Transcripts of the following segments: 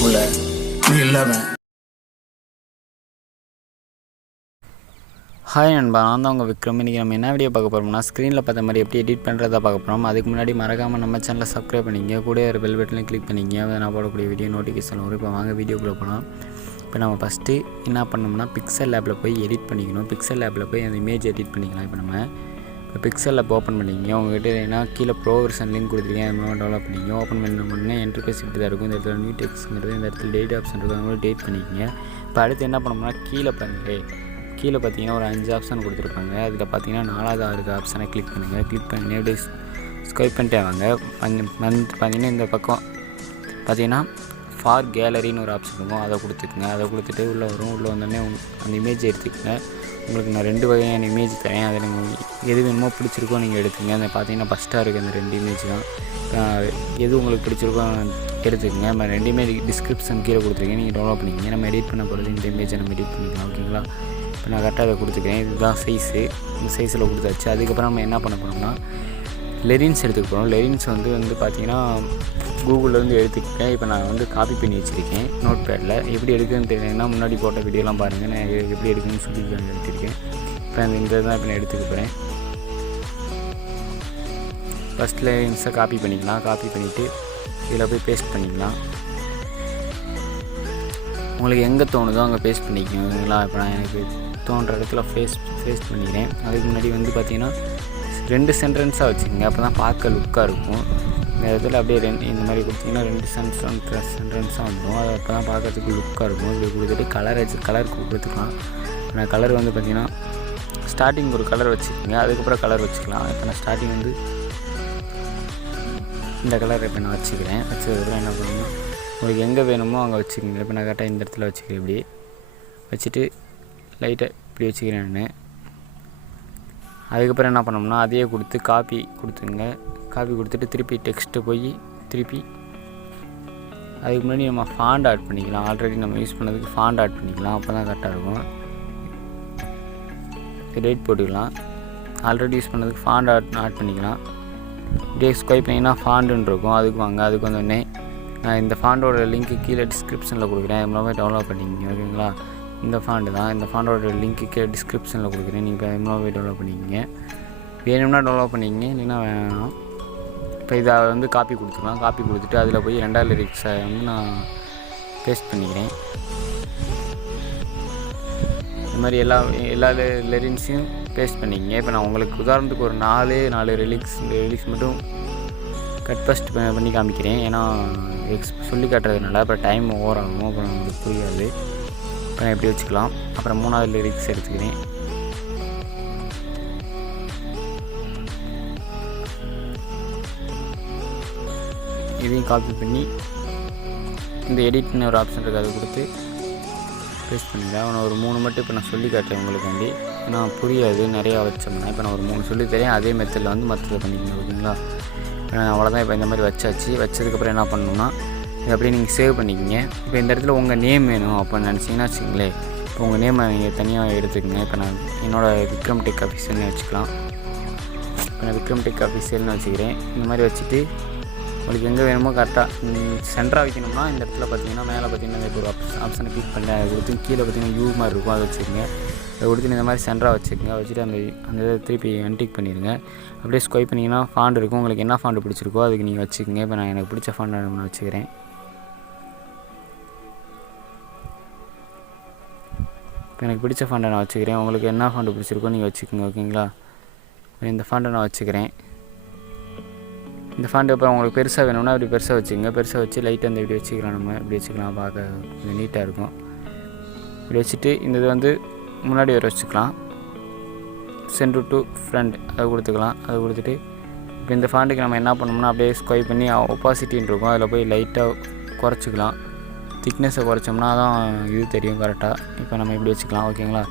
புள்ள நீ இல்லாம. ஹாய் நண்பா, நான் தான் உங்கள் விக்ரம். இன்றைக்கி நம்ம என்ன வீடியோ பார்க்க போகிறோம்னா, ஸ்க்ரீனில் பார்த்த மாதிரி எப்படி எடிட் பண்ணுறதா பார்க்க போகிறோம். அதுக்கு முன்னாடி மறக்காமல் நம்ம சேனலை சப்ஸ்கிரைப் பண்ணிங்க, கூட ஒரு பெல் பட்டனையும் கிளிக் பண்ணிங்க. அதை நான் போடக்கூடிய வீடியோ நோட்டிஃபிகேஷன் வரும். இப்போ வாங்க வீடியோக்குள்ளே போகலாம். இப்போ நம்ம ஃபஸ்ட்டு என்ன பண்ணோம்னா, பிக்சல் லேப்பில் போய் எடிட் பண்ணிக்கணும். பிக்சல் லேப்பில் போய் அந்த இமேஜ் எடிட் பண்ணிக்கலாம். இப்போ பிக்சல் லேப் ஓப்பன் பண்ணிங்க. உங்கள்கிட்ட ஏன்னா கீழே ப்ரோ வெர்ஷன் லிங்க் கொடுத்துருக்கீங்க, அது மூலமாக டெவலப் பண்ணிங்க. ஓப்பன் பண்ண உடனே இன்டர்ஃபேஸ் இப்படி தான் இருக்கும். இந்த இடத்துல நியூ டெக்ஸ்ட்ங்கிறது, இந்த இடத்துல டேட் ஆப்ஷன் இருக்கும், அது டேட் பண்ணிக்கங்க. இப்போ அடுத்து என்ன பண்ணோம்னா, கீழே பார்த்தீங்கன்னா ஒரு 5 ஆப்ஷன் கொடுத்துருப்பாங்க. அதில் பார்த்தீங்கன்னா 4வது 6வது ஆப்ஷனை கிளிக் பண்ணுங்கள். கிளிக் பண்ணி அப்படியே ஸ்வைப் பண்ணிட்டே வாங்க. பார்த்தீங்கன்னா இந்த பக்கம் பார்த்தீங்கன்னா ஃபார் கேலரின்னு ஒரு ஆப்ஷன் இருக்கும், அதை கொடுத்துக்குங்க. அதை கொடுத்துட்டு உள்ளே வரும். உள்ளே வந்தோடனே அந்த இமேஜ் எடுத்துக்கங்க. உங்களுக்கு நான் 2 வகையான இமேஜ் தரேன். அதில் நீங்கள் எது வேணுமோ பிடிச்சிருக்கோ நீங்கள் எடுத்துங்க. அந்த பார்த்தீங்கன்னா ஃபஸ்ட்டாக இருக்குது அந்த 2 இமேஜ் தான். எது உங்களுக்கு பிடிச்சிருக்கோ எடுத்துக்கங்க. நம்ம 2 இமேஜ் டிஸ்கிரிப்ஷன் கீழே கொடுத்துருக்கேன், நீங்கள் டவுன்லோட் பண்ணிக்கங்க. நம்ம எடிட் பண்ண போகிறது இந்த இமேஜை நம்ம எடிட் பண்ணிக்கலாம். ஓகேங்களா? இப்போ நான் கரெக்டாக அதை கொடுத்துக்கிறேன். இதுதான் சைஸு, இந்த சைஸில் கொடுத்தாச்சு. அதுக்கப்புறம் நம்ம என்ன பண்ண போனோம்னா, லெரின்ஸ் எடுத்துக்க போகிறோம். லெரின்ஸ் வந்து பார்த்தீங்கன்னா கூகுளிலேருந்து எடுத்துக்கிட்டேன். இப்போ நான் காப்பி பண்ணி வச்சுருக்கேன் நோட் பேடில். எப்படி எடுக்குதுன்னு தெரியலன்னா முன்னாடி போட்ட வீடியோலாம் பாருங்கள், நான் எப்படி எடுக்குதுன்னு சொல்லி எடுத்துருக்கேன். இப்போ இந்த தான் இப்போ நான் எடுத்துக்க போகிறேன். ஃபஸ்ட் லெரின்ஸை காப்பி பண்ணிக்கலாம். காப்பி பண்ணிவிட்டு இதில் போய் பேஸ்ட் பண்ணிக்கலாம். உங்களுக்கு எங்கே தோணுதோ அங்கே பேஸ்ட் பண்ணிக்கோங்களா. இப்போ நான் எனக்கு தோன்ற இடத்துல பேஸ்ட் பண்ணிக்கிறேன். அதுக்கு முன்னாடி பார்த்தீங்கன்னா 2 சென்டென்ஸாக வச்சுக்கோங்க, அப்போ தான் பார்க்க லுக்காக இருக்கும். இந்த இடத்துல அப்படியே இந்த மாதிரி கொடுத்திங்கன்னா 2 சென்டென்ஸாக வந்துடும். அது அப்போ தான் பார்க்கறதுக்கு லுக்காக இருக்கும். இப்படி கொடுத்துட்டு கலர் கொடுத்துக்கலாம். நான் கலர் பார்த்திங்கன்னா ஸ்டார்டிங் ஒரு கலர் வச்சுக்கோங்க, அதுக்கப்புறம் கலர் வச்சுக்கலாம். இப்போ நான் ஸ்டார்டிங் இந்த கலர் இப்போ நான் வச்சுக்கிறேன். வச்சதுக்கப்புறம் என்ன பண்ணணும்னா, உங்களுக்கு எங்கே வேணுமோ அங்கே வச்சுக்கோங்க. இப்போ நான் கரெக்டாக இந்த இடத்துல வச்சுக்கிறேன். இப்படி வச்சுட்டு லைட்டாக இப்படி வச்சுக்கிறேன் நான். அதுக்கப்புறம் என்ன பண்ணோம்னா, அதையே கொடுத்து காப்பி கொடுத்துங்க. காப்பி கொடுத்துட்டு திருப்பி டெக்ஸ்ட்டு போய் திருப்பி அதுக்கு முன்னாடி நம்ம ஃபாண்ட் ஆட் பண்ணிக்கலாம். ஆல்ரெடி நம்ம யூஸ் பண்ணதுக்கு ஃபாண்ட் ஆட் பண்ணிக்கலாம், அப்போ தான் கரெக்டாக இருக்கும். டேட் போட்டுக்கலாம். ஆல்ரெடி யூஸ் பண்ணதுக்கு ஃபாண்ட் ஆட் பண்ணிக்கலாம். இப்படியே ஸ்வைப் பண்ணிங்கன்னா ஃபாண்டுன்னு இருக்கும். அதுக்கு வாங்க. அதுக்கு வந்தோடனே நான் இந்த ஃபாண்டோட லிங்க்கு கீழே டிஸ்கிரிப்ஷனில் கொடுக்குறேன், மூலமாக டவுன்லோட் பண்ணிக்கிங்க. ஓகேங்களா? இந்த ஃபாண்டு தான். இந்த ஃபாண்டோட லிங்க்கு கீழே டிஸ்கிரிப்ஷனில் கொடுக்குறேன், நீங்கள் இப்போ மூலமாக டவுன்லோட் பண்ணிக்கிங்க. வேணும்னா டவுன்லோட் பண்ணிக்கிங்க, இல்லைன்னா வேணாம். இப்போ இதை காப்பி கொடுத்துக்கலாம். காப்பி கொடுத்துட்டு அதில் போய் 2வது லிரிக்ஸை நான் பேஸ்ட் பண்ணிக்கிறேன். இந்த மாதிரி எல்லா லிரிக்ஸையும் பேஸ்ட் பண்ணிக்கிங்க. இப்போ நான் உங்களுக்கு உதாரணத்துக்கு ஒரு 4 லிரிக்ஸ் மட்டும் கட் ஃபஸ்ட் பண்ணி காமிக்கிறேன். ஏன்னா சொல்லி காட்டுறதுனால அப்புறம் டைம் ஓவர் ஆகும், அப்புறம் உங்களுக்கு புரியாது. இப்போ நான் எப்படி வச்சுக்கலாம். அப்புறம் 3வது லிரிக்ஸ் எடுத்துக்கிறேன். இதையும் காப்பி பண்ணி இந்த எடிட்னு ஒரு ஆப்ஷன் இருக்குது, அதை கொடுத்து பேஸ்ட் பண்ணிக்கலாம். நான் ஒரு 3 மட்டும் இப்போ நான் சொல்லி காட்டுறேன் உங்களுக்காண்டி. ஏன்னா புரியாது நிறையா வச்சோம்னா. இப்போ நான் ஒரு 3 சொல்லி தரேன், அதே மெத்தடில் மற்றதை பண்ணிக்கணும். ஓகேங்களா? அவ்வளோதான். இப்போ இந்த மாதிரி வச்சதுக்கப்புறம் என்ன பண்ணணும்னா, இதை அப்படியே நீங்கள் சேவ் பண்ணிக்கிங்க. இப்போ இந்த இடத்துல உங்கள் நேம் வேணும் அப்படின்னு நினச்சிங்கன்னா வச்சுங்களேன். இப்போ உங்கள் நேமை நீங்கள் தனியாக எடுத்துக்கங்க. இப்போ நான் என்னோடய விக்ரம் டெக் ஆஃபீஸியல்னு வச்சுக்கலாம். இப்போ நான் விக்ரம் டெக் ஆஃபீஸியல்னு வச்சுக்கிறேன். இந்த மாதிரி வச்சுட்டு உங்களுக்கு எங்கே வேணுமோ கரெக்டாக சென்டராக வைக்கணும்னா இந்த இடத்துல பார்த்தீங்கன்னா மேலே பார்த்தீங்கன்னா இப்போ ஒரு ஆப்ஷனை கிளிக் பண்ணி அதை கொடுத்து கீழே பார்த்தீங்கன்னா யூ மாதிரி இருக்கும், அதை வச்சுக்கோங்க. அதை கொடுத்து இந்த மாதிரி சென்டராக வச்சுக்கோங்க. வச்சுட்டு அந்த இதை திருப்பி அன்டிக் பண்ணிடுங்க. அப்படியே ஸ்வைப் பண்ணிங்கன்னா ஃபாண்ட் இருக்கும். உங்களுக்கு என்ன ஃபாண்ட் பிடிச்சிருக்கோ அதுக்கு நீங்கள் வச்சுக்கோங்க. இப்போ நான் எனக்கு பிடிச்ச ஃபாண்டை நான் வச்சுக்கிறேன். இப்போ எனக்கு பிடிச்ச ஃபாண்டை நான் வச்சுக்கிறேன். உங்களுக்கு என்ன ஃபாண்ட் பிடிச்சிருக்கோ நீங்கள் வச்சுக்கோங்க. ஓகேங்களா? இந்த ஃபாண்டை நான் வச்சுக்கிறேன். இந்த ஃபாண்ட் அப்புறம் உங்களுக்கு பெருசாக வேணும்னா அப்படி பெருசாக வச்சுக்கோங்க. பெருசாக வச்சு லைட்டாக இப்படி வச்சுக்கலாம். நம்ம இப்படி வச்சுக்கலாம், பார்க்க கொஞ்சம் நீட்டாக இருக்கும். இப்படி வச்சுட்டு இந்த இது முன்னாடி வர வச்சுக்கலாம். சென்டர் டு ஃப்ரண்ட் அதை கொடுத்துக்கலாம். அதை கொடுத்துட்டு இப்போ இந்த ஃபாண்டுக்கு நம்ம என்ன பண்ணோம்னா, அப்படியே ஸ்வைப் பண்ணி ஒப்பாசிட்டின்னு இருக்கும், அதில் போய் லைட்டாக குறைச்சிக்கலாம். திக்னஸை குறைச்சோம்னா தான் இது தெரியும் கரெக்டாக. இப்போ நம்ம இப்படி வச்சுக்கலாம். ஓகேங்களா?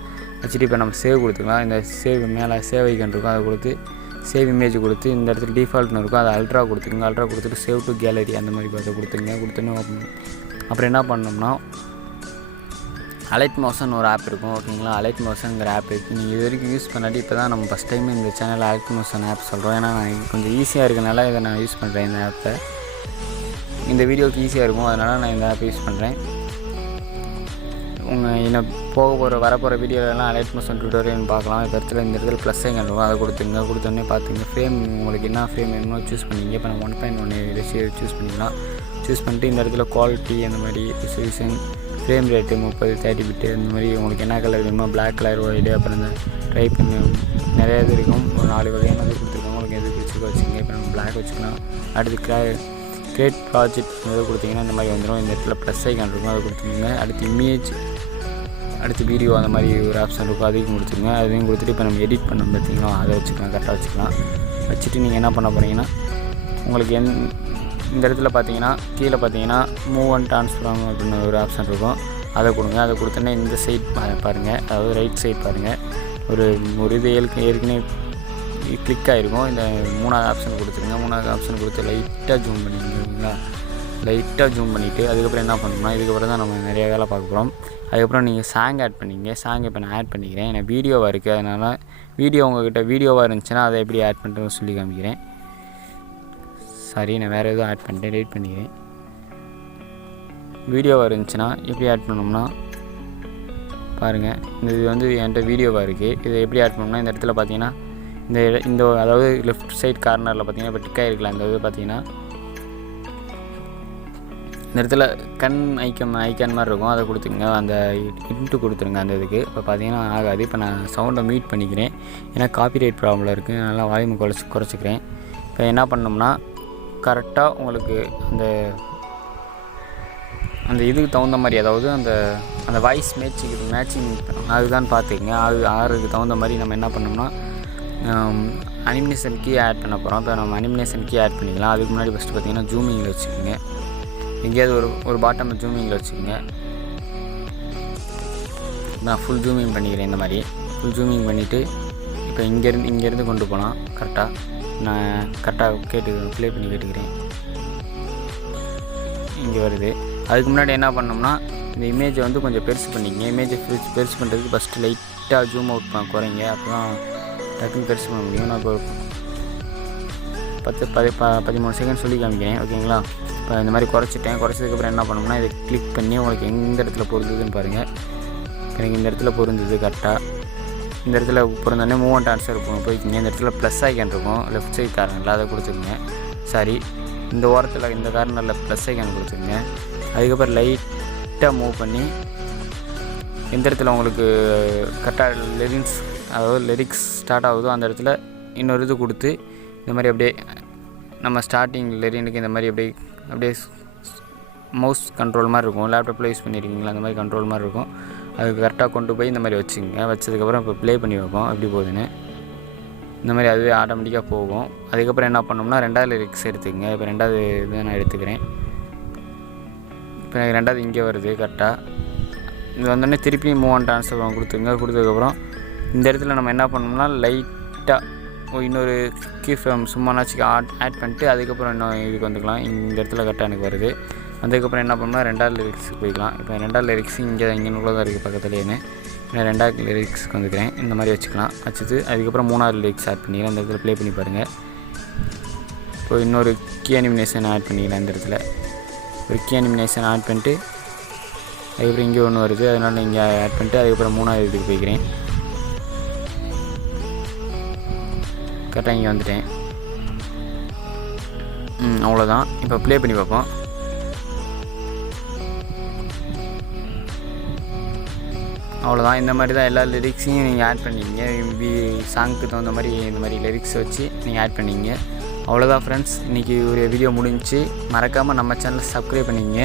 வச்சுட்டு இப்போ நம்ம சேவ் கொடுத்துக்கலாம். இந்த சேவ் மேலே சேவ் ஐக்கன் இருக்கும், அதை கொடுத்து சேவ் இமேஜ் கொடுத்து இந்த இடத்துல டிஃபால்ட்னு இருக்கும், அதை அல்ட்ரா கொடுத்துக்கோங்க. அல்ட்ரா கொடுத்துட்டு சேவ் டு கேலரி அந்த மாதிரி பார்த்து கொடுத்துங்க. கொடுத்துன்னு அப்புறம் என்ன பண்ணோம்னா, அலைட் மோஷன் ஒரு ஆப் இருக்கும். ஓகேங்களா? அலைட் மோஷனுங்கிற ஆப் இருக்குது. நீங்கள் இது வரைக்கும் யூஸ் பண்ணாட்டி இப்போ தான் நம்ம ஃபஸ்ட் டைம் இந்த சேனலில் அலைட் மோஷன் ஆப் சொல்கிறோம். ஏன்னா நான் கொஞ்சம் ஈஸியாக இருக்கனால இதை நான் யூஸ் பண்ணுறேன் இந்த ஆப்பை. இந்த வீடியோக்கு ஈஸியாக இருக்கும். அதனால் நான் இந்த ஆப் யூஸ் பண்ணுறேன். இன்னும் வரப்போகிற வீடியோலலாம் அலைட் மோஷன் டியூட்டோரியல் பார்க்கலாம். இந்த இடத்துல ப்ளஸ் ஐக்கான் இருக்கும், அதை கொடுத்தோடனே பார்த்துங்க. ஃப்ரேம் உங்களுக்கு என்ன ஃப்ரேம் வேணுமோ சூஸ் பண்ணிங்க. இப்போ நம்ம 1.1 ரேஷியோ சூஸ் பண்ணிக்கலாம். சூஸ் பண்ணிட்டு இந்த இடத்துல குவாலிட்டி அந்த மாதிரி ரெசல்யூஷன், ஃப்ரேம் ரேட்டு 30, 30 பிட்டு இந்த மாதிரி உங்களுக்கு என்ன கலர் வேணுமோ, பிளாக் கலர், ஒயிட், அப்புறம் இந்த டைப் நிறைய இது இருக்கும். ஒரு 4 வகையானது கொடுத்துருக்கோம். உங்களுக்கு எது பிடிச்சிருக்கோ வச்சுக்கோங்க. இப்போ நம்ம பிளாக் வச்சுக்கலாம். அடுத்து கிரியேட் ப்ராஜெக்ட் கொடுத்தீங்கன்னா இந்த மாதிரி வந்துடும். இந்த இடத்துல ப்ளஸ் ஐக்கான் இருக்கும், அதை கொடுத்துருங்க. அடுத்து இமேஜ், அடுத்து வீடியோ அந்த மாதிரி ஒரு ஆப்ஷன் இருக்கும், அதையும் கொடுத்துருங்க. அதையும் கொடுத்துட்டு இப்போ நம்ம எடிட் பண்ணோம் பார்த்தீங்களா, அதை வச்சுக்கலாம். கரெக்டாக வச்சுட்டு நீங்கள் என்ன பண்ண போகிறீங்கன்னா, உங்களுக்கு இந்த இடத்துல பார்த்தீங்கன்னா கீழே பார்த்தீங்கன்னா மூவ் அண்ட் ட்ரான்ஸ்ஃபார்ம் அப்படின்னு ஒரு ஆப்ஷன் இருக்கும், அதை கொடுங்க. அதை கொடுத்தோன்னே இந்த சைட் பாருங்கள், அதாவது ரைட் சைட் பாருங்கள். ஒரு இது ஏற்கனவே கிளிக் ஆகிருக்கும். இந்த 3வது ஆப்ஷன் கொடுத்துருங்க. 3வது ஆப்ஷன் கொடுத்து லைட்டாக ஜூம் பண்ணிங்களா, லைட்டாக ஜூம் பண்ணிவிட்டு அதுக்கப்புறம் என்ன பண்ணணும்னா, இதுக்கப்புறம் தான் நம்ம நிறைய வேலை பார்க்க போகிறோம். அதுக்கப்புறம் நீங்கள் சாங் ஆட் பண்ணிங்க. சாங் இப்போ நான் ஆட் பண்ணிக்கிறேன். எனக்கு வீடியோவாக இருக்குது, அதனால் உங்கள்கிட்ட வீடியோவாக இருந்துச்சுன்னா அதை எப்படி ஆட் பண்ணுறதுன்னு சொல்லி காமிக்கிறேன். சாரி, நான் வேறு எதுவும் ஆட் பண்ணிட்டேன், எடிட் பண்ணிக்கிறேன். வீடியோவாக இருந்துச்சுன்னா எப்படி ஆட் பண்ணோம்னா பாருங்கள், இது என்கிட்ட வீடியோவாக இருக்குது. இதை எப்படி ஆட் பண்ணோம்னா, இந்த இடத்துல பார்த்தீங்கன்னா இந்த அதாவது லெஃப்ட் சைட் கார்னரில் பார்த்தீங்கன்னா இப்போ டிக்காக இருக்கலாம். இந்த இது பார்த்தீங்கன்னா இந்த இடத்துல கண் ஐக்கான் மாதிரி இருக்கும், அதை கொடுத்துங்க. அந்த இன்ட்டு கொடுத்துருங்க அந்த இதுக்கு. இப்போ பார்த்தீங்கன்னா ஆகாது. இப்போ நான் சவுண்டை மியூட் பண்ணிக்கிறேன், ஏன்னா காப்பிரைட் ப்ராப்ளம் இருக்குது. நல்லா வால்யூம் குறைச்சிக்கிறேன். இப்போ என்ன பண்ணோம்னா, கரெக்டாக உங்களுக்கு அந்த இதுக்கு தகுந்த மாதிரி, அதாவது அந்த வாய்ஸ் மேட்சிங் அதுதான் பார்த்துக்குங்க. அதுக்கு தகுந்த மாதிரி நம்ம என்ன பண்ணோம்னா அனிமேஷன் கீ ஆட் பண்ண போகிறோம். இப்போ நம்ம அனிமேஷன் கீ ஆட் பண்ணிக்கலாம். அதுக்கு முன்னாடி ஃபஸ்ட்டு பார்த்தீங்கன்னா ஜூமிங்கில் வச்சுக்கோங்க. எங்கேயாவது ஒரு பாட்டம் ஜூமிங்கில் வச்சுக்கோங்க. நான் ஃபுல் ஜூமிங் பண்ணிக்கிறேன். இந்த மாதிரி ஃபுல் ஜூமிங் பண்ணிவிட்டு இப்போ இங்கேருந்து கொண்டு போகலாம். நான் கரெக்டாக ப்ளே பண்ணி கேட்டுக்கிறேன். இங்கே வருது. அதுக்கு முன்னாடி என்ன பண்ணோம்னா, இந்த இமேஜை கொஞ்சம் பெருசு பண்ணிக்கங்க. இமேஜை பெருசு பண்ணுறதுக்கு ஃபஸ்ட்டு லைட்டாக ஜூம் அவுட் குறைங்க. அப்போ தான் டக்குன்னு பெருசு பண்ண முடியும். நான் இப்போ 13 செகண்ட் சொல்லி காமிக்கிறேன், ஓகேங்களா? இப்போ இந்த மாதிரி குறைச்சதுக்கப்புறம் என்ன பண்ணோம்னா, இதை கிளிக் பண்ணி உங்களுக்கு எந்த இடத்துல பொருந்ததுன்னு பாருங்கள். எனக்கு இந்த இடத்துல பொருந்தது கரெக்டாக. இந்த இடத்துல பொருந்தோடனே மூவ் அண்ட் ட்ரான்ஸ்ஃபர் போய்க்கிங்க. இந்த இடத்துல ப்ளஸ் ஐக்கான் இருக்கும், லெஃப்ட் சைட் கார்னரில், அதை கொடுத்துருங்க. சாரி, இந்த ஓரத்தில் இந்த கார்னரில் ப்ளஸ் ஐக்கான் கொடுத்துருங்க. அதுக்கப்புறம் லைட்டாக மூவ் பண்ணி எந்த இடத்துல உங்களுக்கு கரெக்டாக லிரிக்ஸ் ஸ்டார்ட் ஆகுதோ அந்த இடத்துல இன்னொரு இது கொடுத்து இந்த மாதிரி அப்படியே நம்ம ஸ்டார்டிங் லிரிக்கு இந்த மாதிரி அப்படியே மவுஸ் கண்ட்ரோல் மாதிரி இருக்கும். லேப்டாப்பில் யூஸ் பண்ணியிருக்கீங்களா, அந்த மாதிரி கண்ட்ரோல் மாதிரி இருக்கும். அதுக்கு கரெக்டாக கொண்டு போய் இந்த மாதிரி வச்சுக்கோங்க. வச்சதுக்கப்புறம் இப்போ ப்ளே பண்ணி வைப்போம் எப்படி போகுதுன்னு. இந்த மாதிரி அதுவே ஆட்டோமேட்டிக்காக போகும். அதுக்கப்புறம் என்ன பண்ணோம்னா, 2வது லிரிக்ஸ் எடுத்துக்கங்க. இப்போ 2வது இதை நான் எடுத்துக்கிறேன். இப்போ எனக்கு 2வது இங்கே வருது கரெக்டாக. இது வந்தோடனே திருப்பி மூவ் அண்ட் ட்ரான்ஸ்ஃபர் கொடுத்ததுக்கப்புறம் இந்த இடத்துல நம்ம என்ன பண்ணோம்னா, லைட்டாக இன்னொரு கீ ஃப்ரேம் சும்மானாச்சும் ஆட் பண்ணிட்டு அதுக்கப்புறம் இன்னும் இதுக்கு வந்துக்கலாம். இந்த இடத்துல கரெக்டாக எனக்கு வருது. அதுக்கப்புறம் என்ன பண்ணோம்னா, 2வது லிரிக்ஸுக்கு போய்க்கலாம். இப்போ 2வது லிரிக்ஸ் இங்கே உள்ளதாக இருக்குது பக்கத்துலேயே. நான் 2வது லிரிக்ஸ்க்கு வந்துக்கிறேன். இந்த மாதிரி வச்சுட்டு அதுக்கப்புறம் 3வது லிரிக்ஸ் ஆட் பண்ணிக்கலாம். இந்த இடத்துல ப்ளே பண்ணி பாருங்கள். இப்போ இன்னொரு கீ அனிமேஷன் ஆட் பண்ணிக்கலாம். இந்த இடத்துல ஒரு கீ அனிமேஷன் ஆட் பண்ணிட்டு அதுக்கப்புறம் இங்கே ஒன்று வருது, அதனால் இங்கே ஆட் பண்ணிட்டு அதுக்கப்புறம் 3வது இதுக்கு போய்க்கிறேன். கரெக்டாக இங்கே வந்துட்டேன். அவ்வளோதான். இப்போ ப்ளே பண்ணி பார்ப்போம். அவ்வளோதான். இந்த மாதிரி தான் எல்லா லிரிக்ஸையும் நீங்கள் ஆட் பண்ணிங்க. சாங்க்கு தகுந்த மாதிரி இந்த மாதிரி லிரிக்ஸ் வச்சு நீங்கள் ஆட் பண்ணிங்க. அவ்வளோதான் ஃப்ரெண்ட்ஸ், இன்றைக்கி ஒரு வீடியோ முடிஞ்சு. மறக்காமல் நம்ம சேனலை சப்ஸ்கிரைப் பண்ணிங்க.